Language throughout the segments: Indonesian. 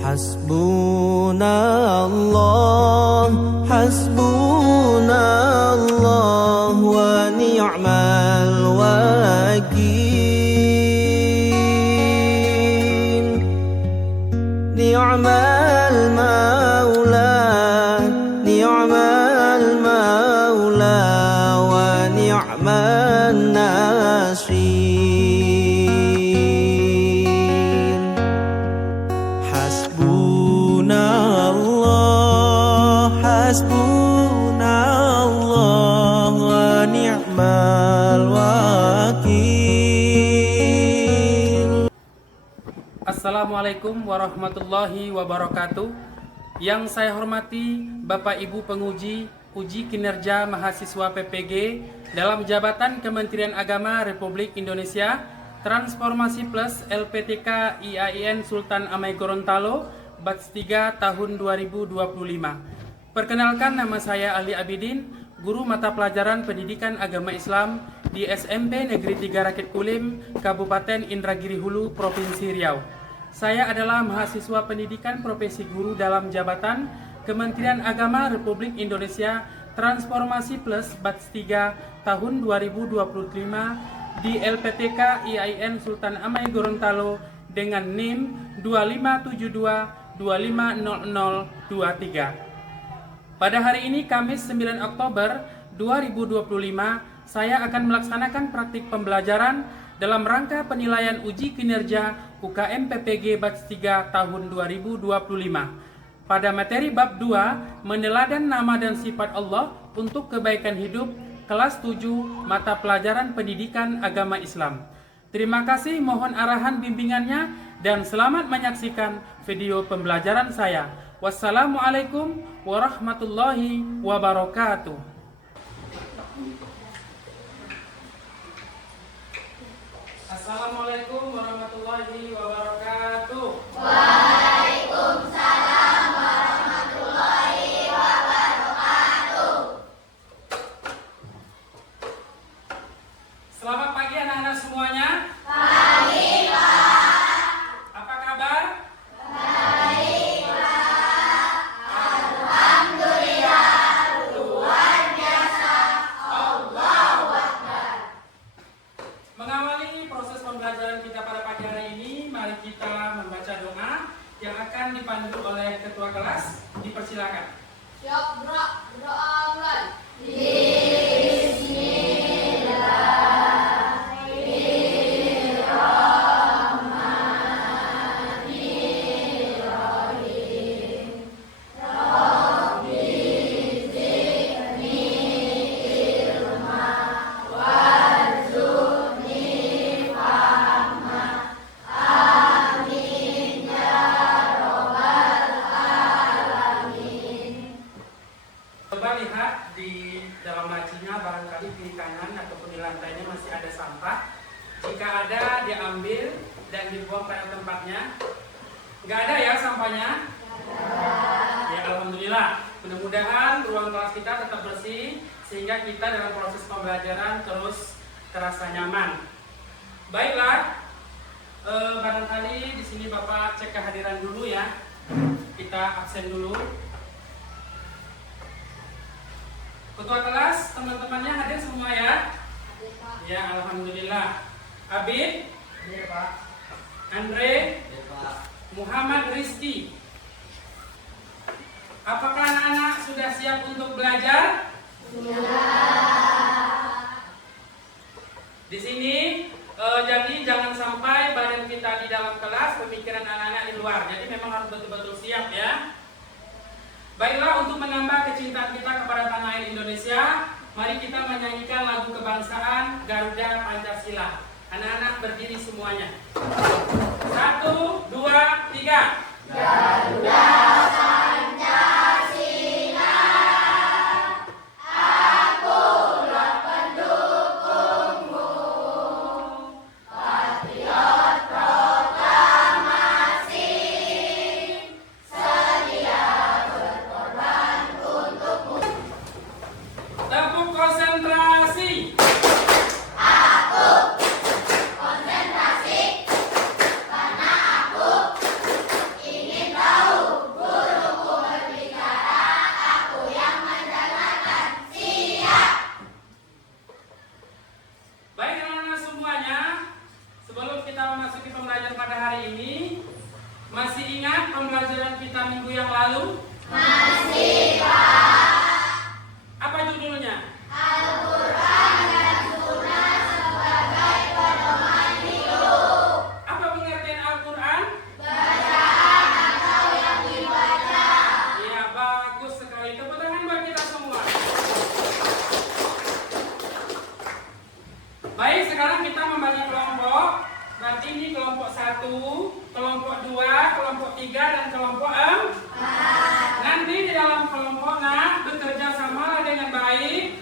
Hasbunallah, hasbunallah wa ni'mal wakil. Ni'mal maula, ni'mal maula wa ni'man nasir. Hasbunallah, hasbunallah wa ni'mal wakil. Assalamualaikum warahmatullahi wabarakatuh. Yang saya hormati Bapak Ibu penguji uji kinerja mahasiswa PPG dalam jabatan Kementerian Agama Republik Indonesia, Transformasi Plus LPTK IAIN Sultan Amai Gorontalo, Batch 3 tahun 2025. Perkenalkan, nama saya Ali Abidin, guru mata pelajaran Pendidikan Agama Islam di SMP Negeri 3 Rakit Kulim, Kabupaten Indragiri Hulu, Provinsi Riau. Saya adalah mahasiswa pendidikan profesi guru dalam jabatan Kementerian Agama Republik Indonesia, Transformasi Plus Batch 3 tahun 2025 di LPTK IAIN Sultan Amai Gorontalo dengan NIM 2572250023. Pada hari ini Kamis 9 Oktober 2025, saya akan melaksanakan praktik pembelajaran dalam rangka penilaian uji kinerja UKM PPG Batch 3 tahun 2025. Pada materi bab 2, meneladan nama dan sifat Allah untuk kebaikan hidup, kelas 7, mata pelajaran Pendidikan Agama Islam. Terima kasih, mohon arahan bimbingannya dan selamat menyaksikan video pembelajaran saya. Wassalamualaikum warahmatullahi wabarakatuh. Assalamualaikum warahmatullahi wabarakatuh. Waalaikumsalam warahmatullahi wabarakatuh. Selamat pagi anak-anak semuanya. Pagi, Pak. Apa kabar? Baik, Pak. Alhamdulillah, luar biasa. Allahu Akbar. Mengawali proses pembelajaran kita pada pagi hari ini, mari kita membaca doa yang akan dipandu oleh ketua kelas. Dipersilakan. Siap, Bro. Berdoa mulai. Coba lihat di dalam lacinya, barangkali di kanan ataupun di lantainya masih ada sampah. Jika ada, diambil dan dibuang pada tempatnya. Nggak ada ya sampahnya? Ya, alhamdulillah. Mudah-mudahan ruang kelas kita tetap bersih sehingga kita dalam proses pembelajaran terus terasa nyaman. Baiklah, barangkali di sini Bapak cek kehadiran dulu ya. Kita absen dulu. Ketua kelas, teman-temannya hadir semua ya? Ya, alhamdulillah. Abid? Ya, Pak. Andre? Ya, Pak. Muhammad Rizky. Apakah anak-anak sudah siap untuk belajar? Sudah. Di sini, jadi jangan sampai badan kita di dalam kelas, pemikiran anak-anak di luar. Jadi memang harus betul-betul siap ya. Baiklah, untuk menambah kecintaan kita kepada tanah air Indonesia, mari kita menyanyikan lagu kebangsaan Garuda Pancasila. Anak-anak berdiri semuanya. 1, 2, 3. Garuda Pancasila, akulah pendukungmu. Patriot proklamasi, sedia berkorban untukmu. Tepuk konsentrasi. Aku konsentrasi karena aku Masih ingat pembelajaran kita minggu yang lalu? Masih, Pak. Apa judulnya? Al-Quran dan Sunnah sebagai pedoman hidup. Apa pengertian Al-Quran? Bacaan atau yang dibaca. Ya, bagus sekali. Tepuk tangan buat kita semua. Baik, sekarang kita membagi kelompok. Berarti ini kelompok 1, kelompok 2, kelompok 3, dan kelompok 4. Nanti di dalam kelompok bekerja sama dengan baik,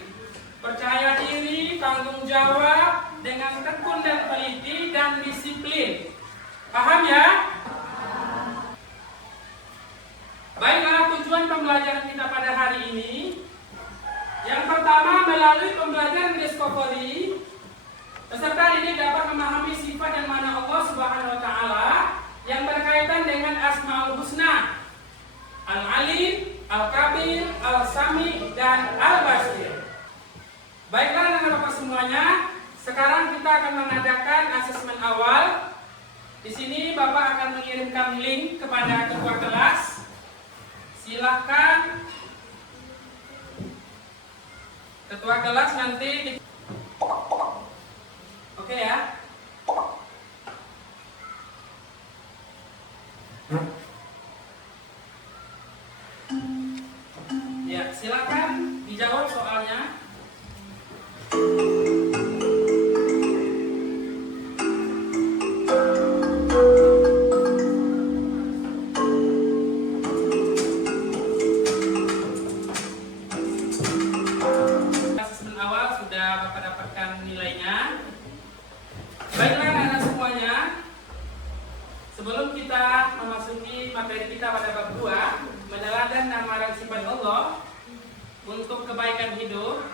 percaya diri, tanggung jawab, dengan tekun dan teliti dan disiplin. Paham ya? Baiklah, tujuan pembelajaran kita pada hari ini. Yang pertama, melalui pembelajaran discovery, peserta didik dapat memahami sifat dan makna Allah Subhanahu wa taala yang berkaitan dengan Asmaul Husna, Al-Alim, Al-Kabir, Al-Sami, dan Al-Basir. Baiklah anak-anak Bapak semuanya, sekarang kita akan mengadakan asesmen awal. Di sini Bapak akan mengirimkan link kepada ketua kelas. Silahkan ketua kelas nanti Oke ya. Ya, silakan dijawab soalnya. Asesmen awal sudah Bapak dapatkan nilainya. Baiklah anak-anak semuanya, sebelum kita memasuki materi kita pada bab 2, meneladani dan melarang sifat Allah untuk kebaikan hidup,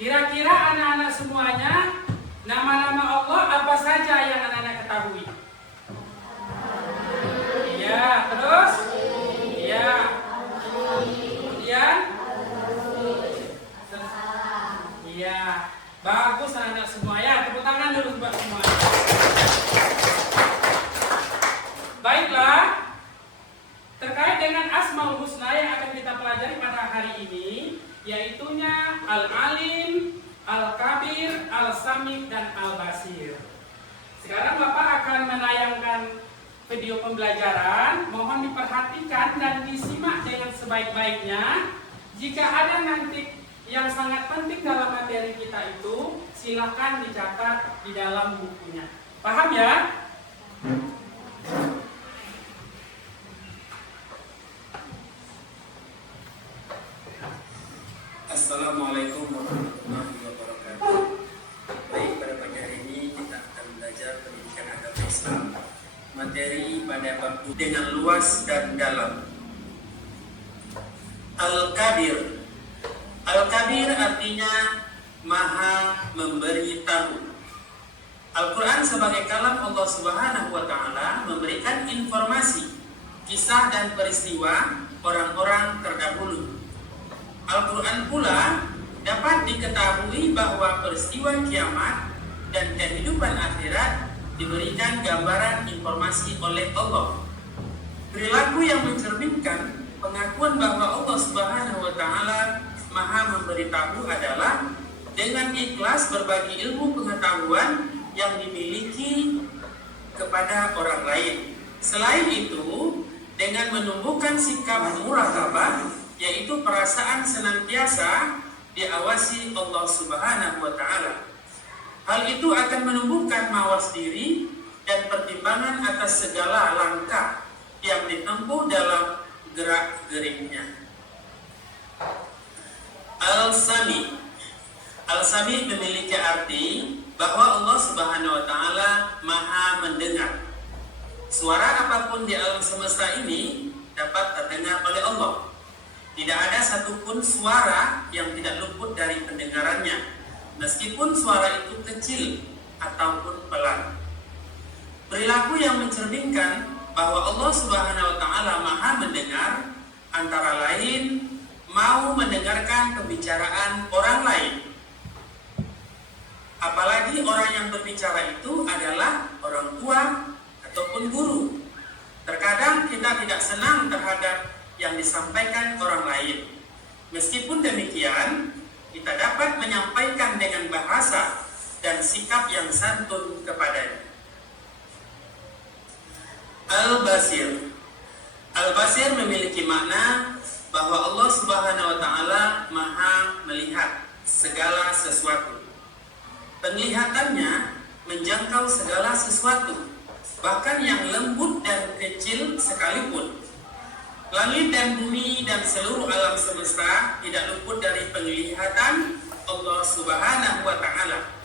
kira-kira anak-anak semuanya, nama-nama Allah apa saja yang anak-anak ketahui? Iya, terus? Iya. Kemudian? Iya, bagus anak-anak semua ya. Tepuk tangan dulu buat semua. Baiklah, terkait dengan Asmaul Husna yang akan kita pelajari pada hari ini, yaitunya Al-Alim, Al-Kabir, Al-Sami, dan Al-Basir. Sekarang Bapak akan menayangkan video pembelajaran. Mohon diperhatikan dan disimak dengan sebaik-baiknya. Jika ada nanti yang sangat penting dalam materi kita itu, silahkan dicatat di dalam bukunya. Paham ya? Assalamualaikum warahmatullahi wabarakatuh. Baik, pada pagi hari ini kita akan belajar pendidikan agama Islam. Materi pada bab dengan luas dan dalam. Al-Kabir. Al-Kabir artinya Maha Memberitahu. Al-Quran sebagai kalam Allah Subhanahu wa taala memberikan informasi, kisah dan peristiwa orang-orang terdahulu. Al-Quran pula dapat diketahui bahwa peristiwa kiamat dan kehidupan akhirat diberikan gambaran informasi oleh Allah. Perilaku yang mencerminkan pengakuan bahwa Allah Subhanahu wa taala Maha Memberitahu adalah dengan ikhlas berbagi ilmu pengetahuan yang dimiliki kepada orang lain. Selain itu, dengan menumbuhkan sikap muraqabah, yaitu perasaan senantiasa diawasi Allah Subhanahu wa taala. Hal itu akan menumbuhkan mawas diri dan pertimbangan atas segala langkah yang ditempuh dalam gerak-geriknya. Al-Sami. Al-Sami memiliki arti bahwa Allah Subhanahu wa taala Maha mendengar. Suara apapun di alam semesta ini dapat terdengar oleh Allah. Tidak ada satupun suara yang tidak luput dari pendengarannya, meskipun suara itu kecil ataupun pelan. Perilaku yang mencerminkan bahwa Allah Subhanahu wa taala Maha mendengar antara lain mau mendengarkan pembicaraan orang lain, Apalagi orang yang berbicara itu adalah orang tua ataupun guru. Terkadang kita tidak senang terhadap yang disampaikan orang lain. Meskipun demikian, kita dapat menyampaikan dengan bahasa dan sikap yang santun kepadanya. Al-Basir. Al-Basir memiliki makna bahwa Allah Subhanahu wa taala Maha melihat segala sesuatu. Penglihatannya menjangkau segala sesuatu, bahkan yang lembut dan kecil sekalipun. Langit dan bumi dan seluruh alam semesta tidak luput dari penglihatan Allah Subhanahu wa taala.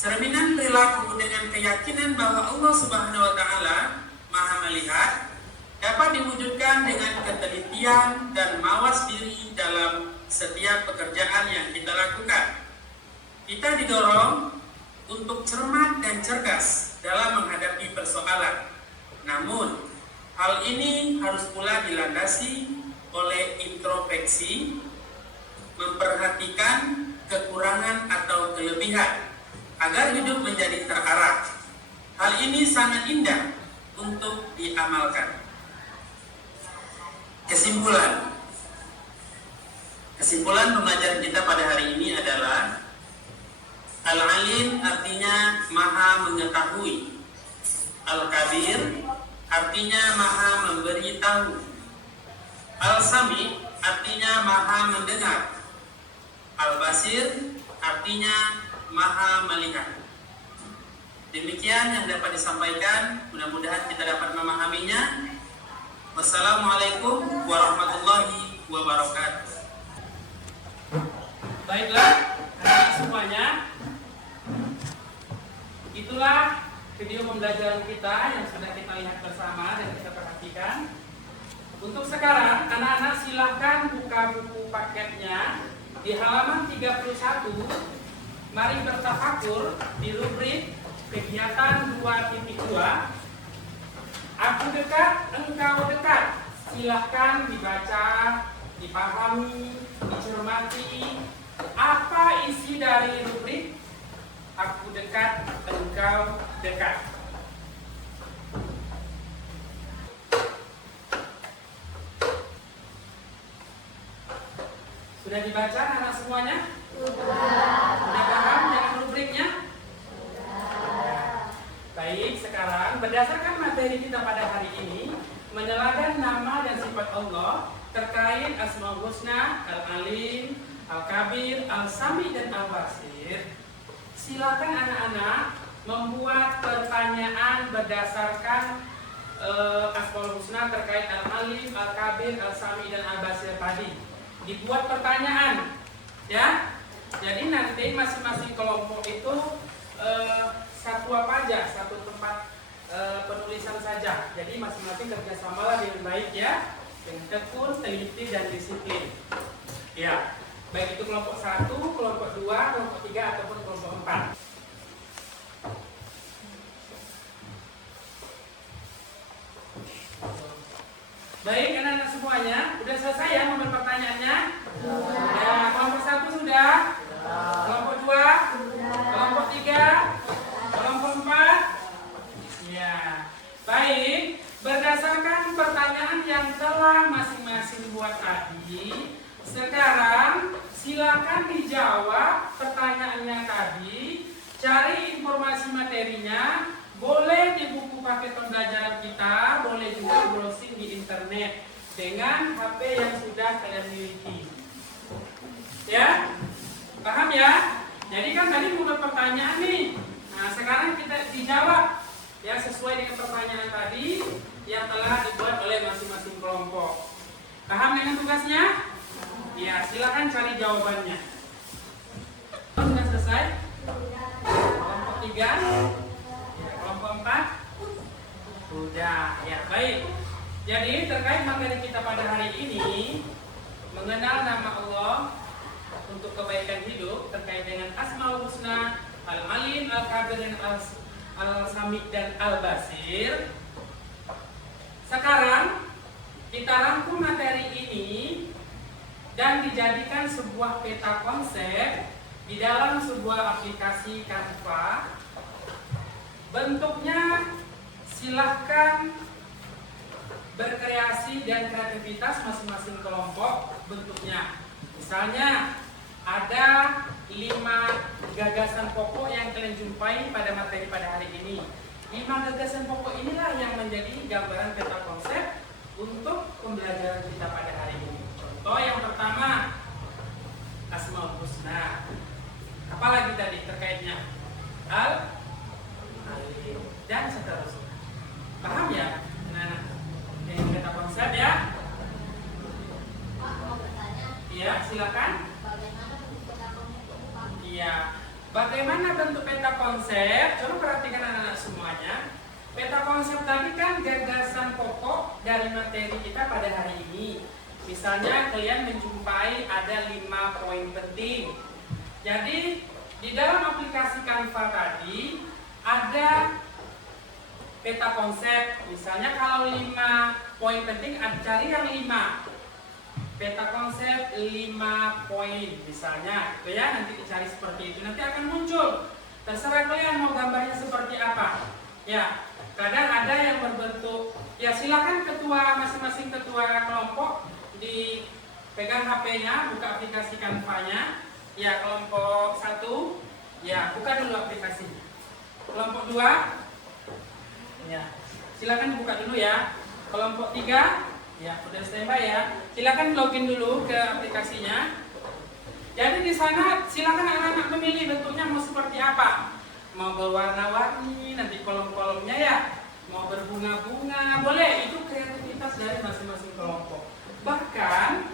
Cerminan perilaku dengan keyakinan bahwa Allah Subhanahu wa taala Maha melihat dapat diwujudkan dengan ketelitian dan mawas diri dalam setiap pekerjaan yang kita lakukan. Kita didorong untuk cermat dan cerdas dalam menghadapi persoalan. Namun, hal ini harus pula dilandasi oleh introspeksi, memperhatikan kekurangan atau kelebihan agar hidup menjadi terarah. Hal ini sangat indah untuk diamalkan. Kesimpulan pembelajaran kita pada hari ini adalah Al-Alim artinya Maha mengetahui. Al-Kabir artinya Maha memberitahu. Al-Sami artinya Maha mendengar. Al-Basir artinya Maha melihat. Demikian yang dapat disampaikan, mudah-mudahan kita dapat memahaminya. Wassalamualaikum warahmatullahi wabarakatuh. Baiklah, semuanya, itulah video pembelajaran kita yang sudah kita lihat bersama dan kita perhatikan. Untuk sekarang, anak-anak silahkan buka buku paketnya di halaman 31. Mari bertafakur di rubrik kegiatan 2.2. Aku dekat, engkau dekat. Silahkan dibaca, dipahami, dicermati. Apa isi dari rubrik aku dekat, engkau dekat? Sudah dibaca anak semuanya? Sudah paham dengan rubriknya? Baik, sekarang berdasarkan materi kita pada hari ini, menyelakan nama dan sifat Allah terkait Asmaul Husna, Al-Alim, Al-Kabir, Al-Sami, dan Al-Basir. Silakan anak-anak membuat pertanyaan berdasarkan Asmaul Husna terkait Al-Alim, Al-Kabir, Al-Sami, dan Al-Basir tadi. Dibuat pertanyaan, ya. Jadi nanti masing-masing kelompok itu satu apa aja, satu tempat penulisan saja. Jadi masing-masing kerjasamalah dengan baik ya, dengan tekun, teliti, dan disiplin. Ya, baik itu kelompok 1, kelompok 2, kelompok 3 ataupun kelompok 4. Baik anak-anak semuanya, sudah selesai ya nomor pertanyaannya? Ya, kelompok 1 sudah? Kelompok 2? Kelompok 3? Kelompok 4? Ya. Baik, berdasarkan pertanyaan yang telah masing-masing buat tadi, sekarang silakan dijawab pertanyaannya tadi, cari informasi materinya, boleh di buku paket pembelajaran kita, boleh juga browsing di internet dengan HP yang sudah kalian miliki. Ya? Paham ya? Jadi kan tadi bukan pertanyaan nih. Nah, sekarang kita dijawab ya sesuai dengan pertanyaan tadi yang telah dibuat oleh masing-masing kelompok. Paham dengan tugasnya? Ya, silakan cari jawabannya. Sudah selesai? Kelompok 3? Ya, kelompok 4? Sudah. Ya, baik. Jadi terkait materi kita pada hari ini, mengenal nama Allah untuk kebaikan hidup terkait dengan Asmaul Husna, Al-Alim, Al-Kabir, dan Al-Sami, dan Al-Basir. Sekarang kita rangkum materi ini dan dijadikan sebuah peta konsep di dalam sebuah aplikasi Canva, bentuknya silahkan berkreasi dan kreativitas masing-masing kelompok bentuknya. Misalnya ada 5 gagasan pokok yang kalian jumpai pada materi pada hari ini. 5 gagasan pokok inilah yang menjadi gambaran peta konsep untuk pembelajaran kita pada hari ini. Contoh yang pertama, Asmaul Husna. Apalagi tadi terkaitnya? Al-Alim dan seterusnya. Paham ya? Nah, ini peta konsep ya. Pak, mau bertanya. Iya, silakan. Bagaimana bentuk peta konsep itu, Pak? Iya. Bagaimana bentuk peta konsep? Coba perhatikan anak-anak semuanya. Peta konsep tadi kan gagasan pokok dari materi kita pada hari ini. Misalnya kalian menjumpai ada 5 poin penting. Jadi di dalam aplikasi Canva tadi ada peta konsep. Misalnya kalau 5 poin penting, cari yang 5. Peta konsep 5 poin misalnya, gitu ya. Nanti dicari seperti itu, nanti akan muncul. Terserah kalian mau gambarnya seperti apa. Ya, kadang ada yang berbentuk. Ya silakan ketua masing-masing ketua kelompok dipegang HP-nya, buka aplikasi Canva-nya. Ya, kelompok 1, ya buka dulu aplikasinya. Kelompok 2, ya silakan dibuka dulu ya. Kelompok 3, ya udah standby ya. Silakan login dulu ke aplikasinya. Jadi di sana silakan anak-anak memilih bentuknya mau seperti apa. Mau berwarna-warni, nanti kolom-kolomnya ya. Mau berbunga-bunga, boleh. Itu kreativitas dari masing-masing kelompok. Bahkan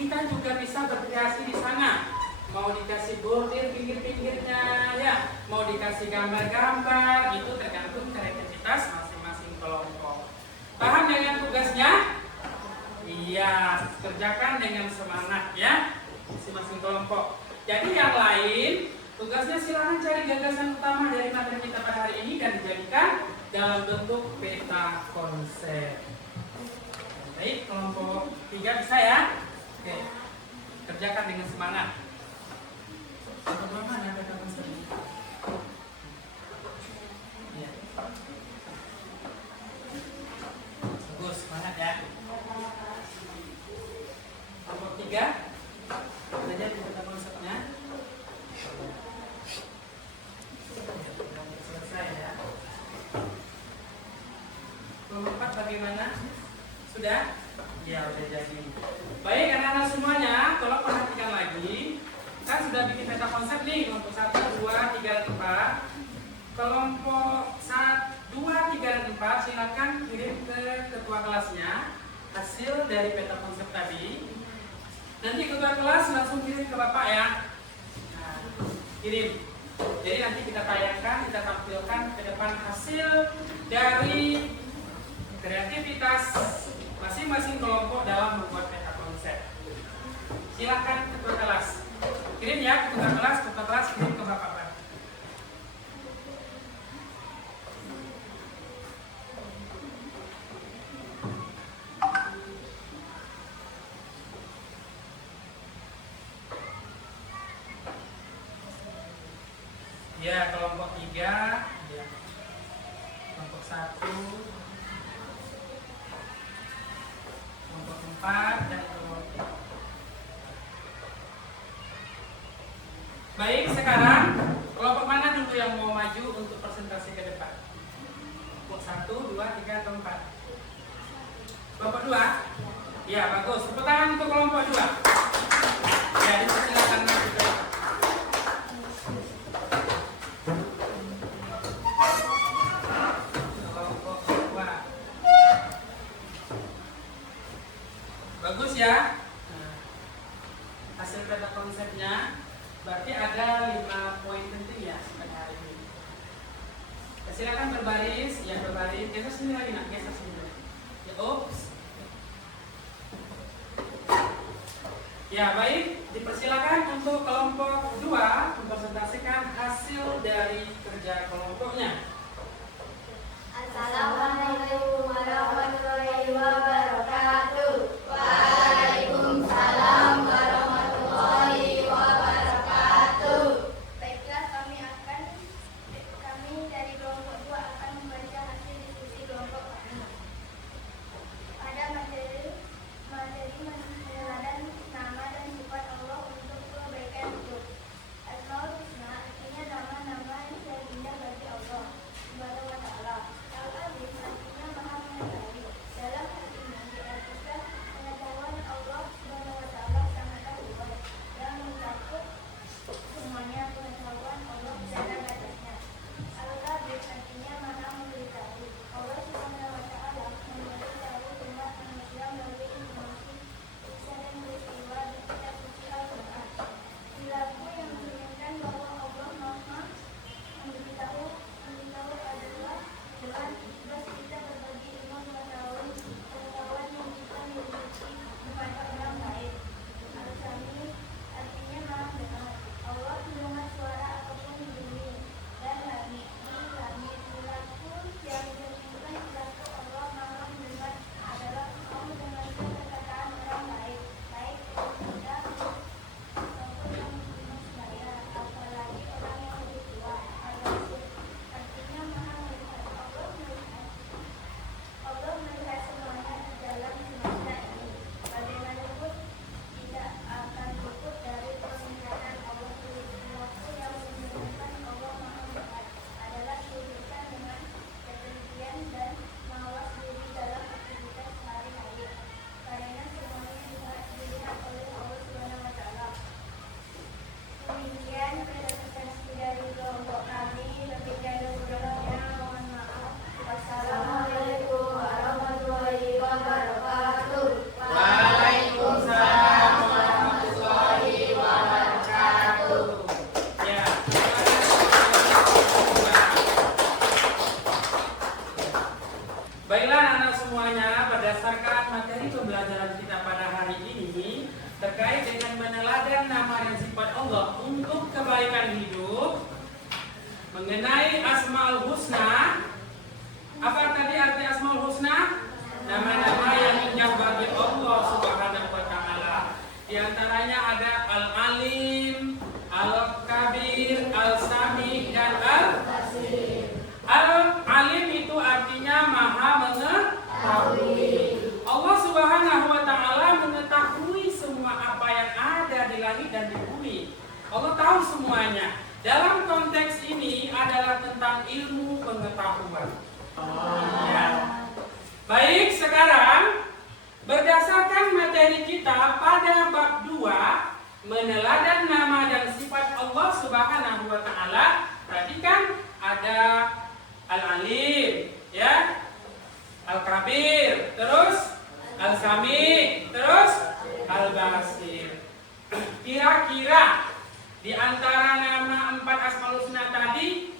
kita juga bisa berkreasi di sana. Mau dikasih bordir pinggir-pinggirnya, ya. Mau dikasih gambar-gambar, itu tergantung kreativitas masing-masing kelompok. Paham dengan tugasnya? Iya, kerjakan dengan semangat ya, masing-masing kelompok. Jadi yang lain, tugasnya silakan cari gagasan utama dari materi kita pada hari ini dan dijadikan dalam bentuk peta konsep. Baik, kelompok 3 bisa ya? Oke, kerjakan dengan semangat. Kelompok mana peta konsep? Ya. Bagus, semangat ya. Kelompok 3, belajar di peta konsepnya. Selesai ya. Kelompok 4 bagaimana? Sudah? Ya, udah jadi. Baik, anak-anak semuanya, tolong perhatikan lagi. Kan sudah bikin peta konsep nih, kelompok 1, 2, 3, dan 4. Kelompok 2, 3, dan 4 silakan kirim ke ketua kelasnya hasil dari peta konsep tadi. Nanti ketua kelas langsung kirim ke Bapak ya. Nah, kirim. Jadi nanti kita tayangkan, kita tampilkan ke depan hasil dari kreativitas masing-masing kelompok dalam membuat peta konsep. Silakan ketua kelas kirim ya, ketua kelas kirim ke Bapak. Ya, kelompok 3, ya. Kelompok 1, kelompok 4, dan kelompok. Baik, sekarang kelompok mana dulu yang mau maju untuk presentasi ke depan? Kelompok 1, 2, 3, atau 4? Kelompok 2? Ya, bagus. Tepuk tangan untuk kelompok 2. Ya, dipersilakan maju ke depan. Bagus ya. Nah, hasil peta konsepnya berarti ada 5 poin penting ya pada hari ini. Silakan berbaris, ya berbaris. Geser sini lagi nak, geser sini lagi. Ya, ups. Ya baik, dipersilakan untuk kelompok 2 mempresentasikan hasil dari kerja kelompoknya. Assalamualaikum warahmatullahi wabarakatuh. Waalaikumsalam warahmatullahi wabarakatuh. Baiklah anak-anak semuanya, berdasarkan materi pembelajaran kita pada hari ini terkait dengan meneladan nama dan sifat Allah untuk kebaikan hidup, mengenai Asmaul Husna. Apa tadi arti Asmaul Husna? Nama-nama yang indah bagi Allah Subhanahu wa taala. Di antaranya ada Al-Alim, Al-Kabir, Al-Sami, dan Al-Basir. Al-Alim itu artinya Maha mengetahui. Allah Subhanahu wa taala mengetahui semua apa yang ada di langit dan di bumi. Allah tahu semuanya. Dalam konteks ini adalah tentang ilmu pengetahuan. Ya. Baik, sekarang berdasarkan materi kita pada bab 2, meneladan nama dan sifat Allah Subhanahu wa taala. Tadi kan ada Al-Alim, ya, Al-Kabir, terus Al-Sami, terus Al-Basir. Kira-kira di antara nama 4 Asmaul Husna tadi,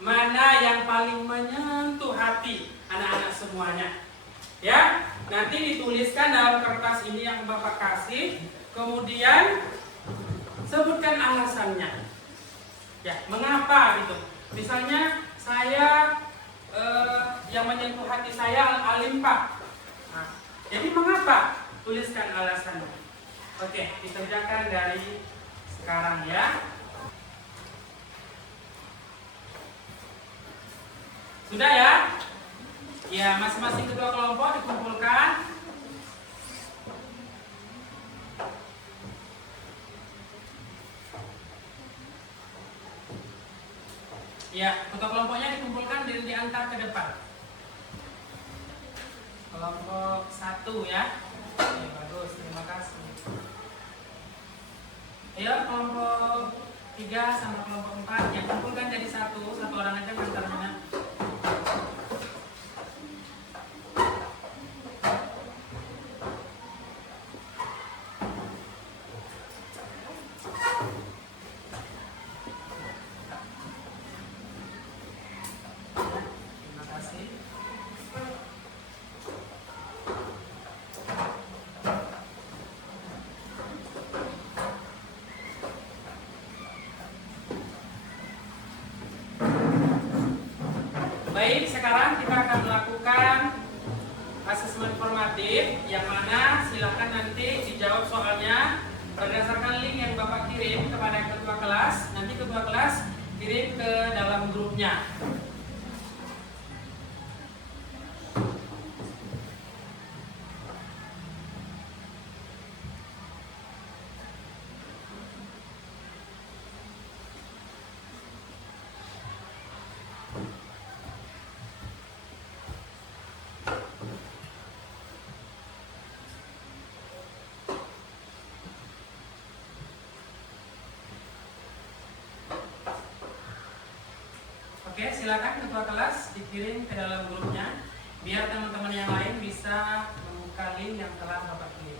mana yang paling menyentuh hati anak-anak semuanya? Ya, nanti dituliskan dalam kertas ini yang Bapak kasih, kemudian sebutkan alasannya. Ya, mengapa gitu? Misalnya saya yang menyentuh hati saya Al-Alim Pak. Nah, jadi mengapa? Tuliskan alasannya. Oke, dikerjakan dari sekarang ya. Sudah ya? Ya, masing-masing kedua kelompok dikumpulkan. Ya, ketua kelompoknya dikumpulkan dan diantar ke depan. Kelompok 1 ya. Oke, bagus, terima kasih. Ayo kelompok 3 sama kelompok 4 yang kumpulkan jadi satu orang aja ngantarnya. Baik, sekarang kita akan melakukan asesmen formatif, yang mana silakan nanti dijawab soalnya berdasarkan link yang Bapak kirim kepada ketua kelas. Nanti ketua kelas kirim ke dalam grupnya. Oke, silakan ketua kelas dikirim ke dalam grupnya biar teman-teman yang lain bisa membuka link yang telah Bapak kirim.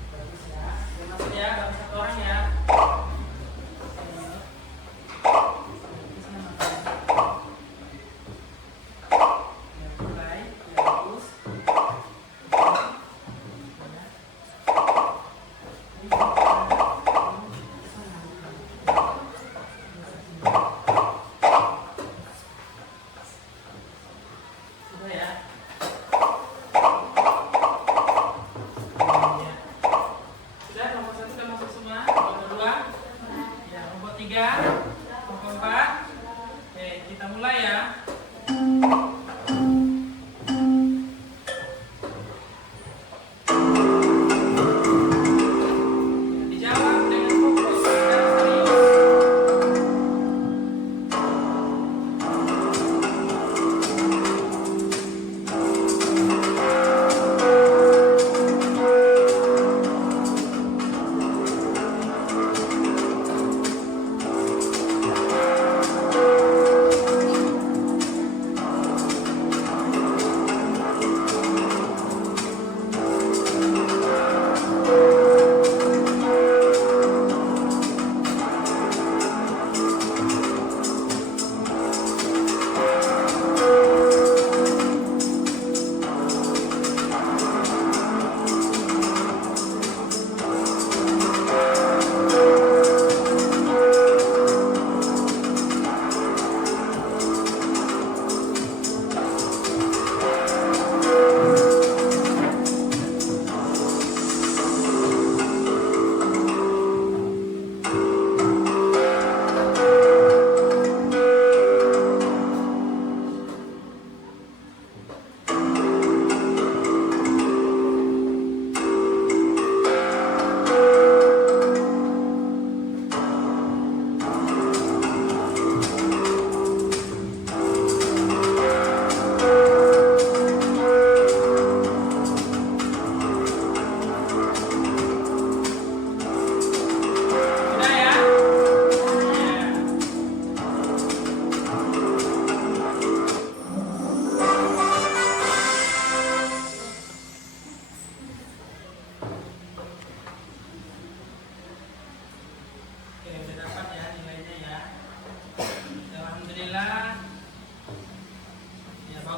Ya, bagus ya. Terima kasih ya, baru 1 orang ya.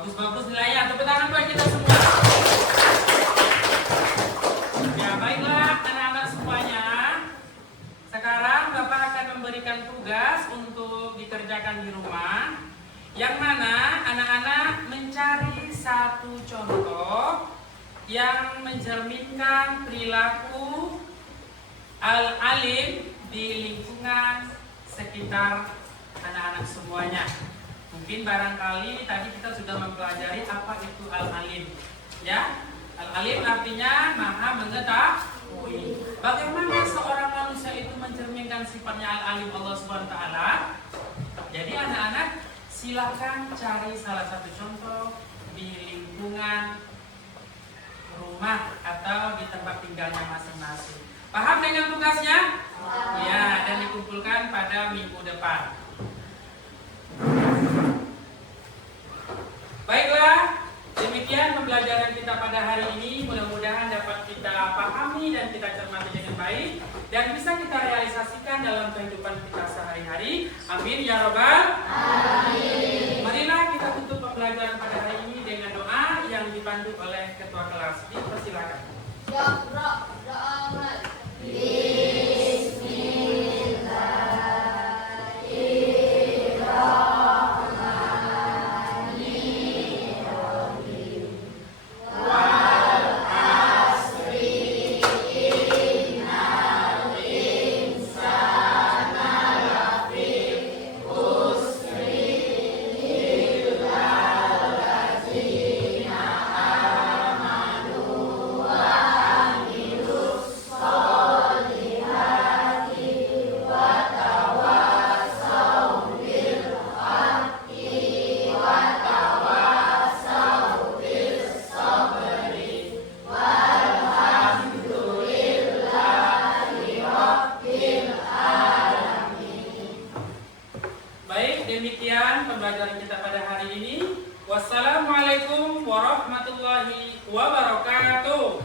Bagus-bagus nilainya. Tepuk tangan buat kita semua. Ya, baiklah anak-anak semuanya. Sekarang Bapak akan memberikan tugas untuk dikerjakan di rumah. Yang mana anak-anak mencari satu contoh yang mencerminkan perilaku al-alim di lingkungan sekitar anak-anak semuanya. Mungkin barangkali tadi kita sudah mempelajari apa itu al-alim. Ya, al-alim artinya maha mengetahui. Bagaimana seorang manusia itu mencerminkan sifatnya al-alim Allah SWT? Jadi anak-anak silakan cari salah satu contoh di lingkungan rumah atau di tempat tinggalnya masing-masing. Paham dengan tugasnya? Ya, dan dikumpulkan pada minggu depan. Baiklah, demikian pembelajaran kita pada hari ini. Mudah-mudahan dapat kita pahami dan kita cermati dengan baik dan bisa kita realisasikan dalam kehidupan kita sehari-hari. Amin ya robbal alamin. Marilah kita tutup pembelajaran pada hari ini dengan doa yang dipandu oleh ketua kelas. Dipersilakan. Doa mulai. Demikian pembelajaran kita pada hari ini. Wassalamualaikum warahmatullahi wabarakatuh.